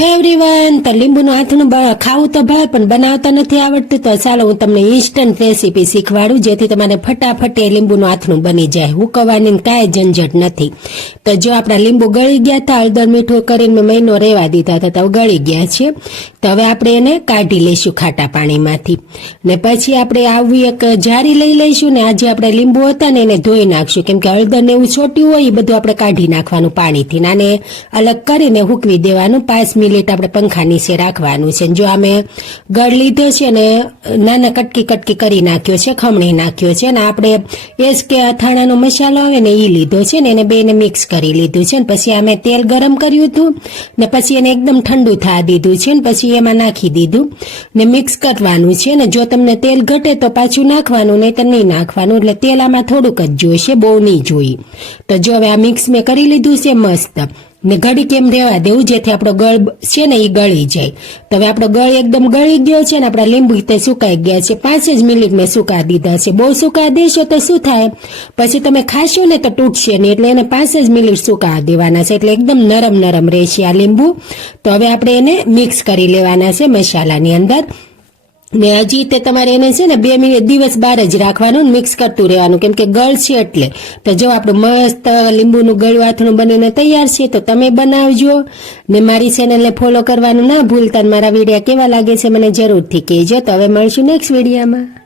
હે એવરીવન, તો લીંબુનું આથણું ખાવું તો ભાઈ પણ બનાવતા નથી આવડતું. તો ચાલો હું તમને ઇન્સ્ટન્ટ રેસીપી શીખવાડું, જેથી તમારે ફટાફટ એ લીંબુનું આથણું બની જાય. હુકવવાની કાંઈ ઝંઝટ નથી. તો જો આપણા લીંબુ ગળી ગયા હતા, હળદર મીઠું કરીને મહિનો રહેવા દીધા હતા, તો ગળી ગયા છે. તો હવે આપણે એને કાઢી લઈશું ખાટા પાણીમાંથી, ને પછી આપણે આવી એક જારી લઈ લઈશું, ને આજે આપણે લીંબુ હતા ને એને ધોઈ નાખશું, કેમ કે હળદર ને એવું છોટ્યું હોય એ બધું આપણે કાઢી નાખવાનું પાણીથી, આને અલગ કરીને હૂકવી દેવાનું. 5 મિનિટ આપણે પંખા નીચે રાખવાનું છે. જો અમે ગળ લીધો છે ને નાના કટકી કરી નાખ્યો છે, ખમણી નાખ્યો છે, ને આપણે એસ કે અથાણાનો મસાલો આવે ને એ લીધો છે, ને એને બેને મિક્સ કરી લીધું છે. ને પછી અમે તેલ ગરમ કર્યું હતું, ને પછી એને એકદમ ઠંડુ થવા દીધું છે, ને પછી એમાં નાખી દીધું ને મિક્સ કરવાનું છે. ને જો તમને તેલ ઘટે તો પાછું નાખવાનું, નહીં તો નહીં નાખવાનું. એટલે તેલ આમાં થોડુંક જ જોઈશે, બહુ નહીં જોઈએ. તો જો હવે આ મિક્સ મેં કરી લીધું છે મસ્ત, ને ઘડી કેમ રહેવા દેવું, જેથી આપણો ગળ છે ને એ ગળી જાય. તો હવે આપણો ગળ એકદમ ગળી ગયો છે, ને આપણા લીંબુ તે સુકાઈ ગયા છે. 5 જ મિનિટ મેં સુકા દીધા છે. બહુ સુકા દેશો તો શું થાય, પછી તમે ખાશો ને તો તૂટશે નહીં, એટલે એને 5 જ મિનિટ સુકા દેવાના છે, એટલે એકદમ નરમ રહેશે આ લીંબુ. તો હવે આપણે એને મિક્સ કરી લેવાના છે મસાલાની અંદર, ને હજી તે તમારે એને છે ને 2 મિનિટ દિવસ બહાર જ રાખવાનું, મિક્સ કરતું રહેવાનું, કેમ કે ગળ છે એટલે. તો જો આપણું મસ્ત લીંબુનું ગળું આથણું બનીને તૈયાર છે. તો તમે બનાવજો, ને મારી ચેનલને ફોલો કરવાનું ના ભૂલતા. મારા વિડીયો કેવા લાગે છે મને જરૂરથી કહેજો. તો હવે મળશું નેક્સ્ટ વિડીયોમાં.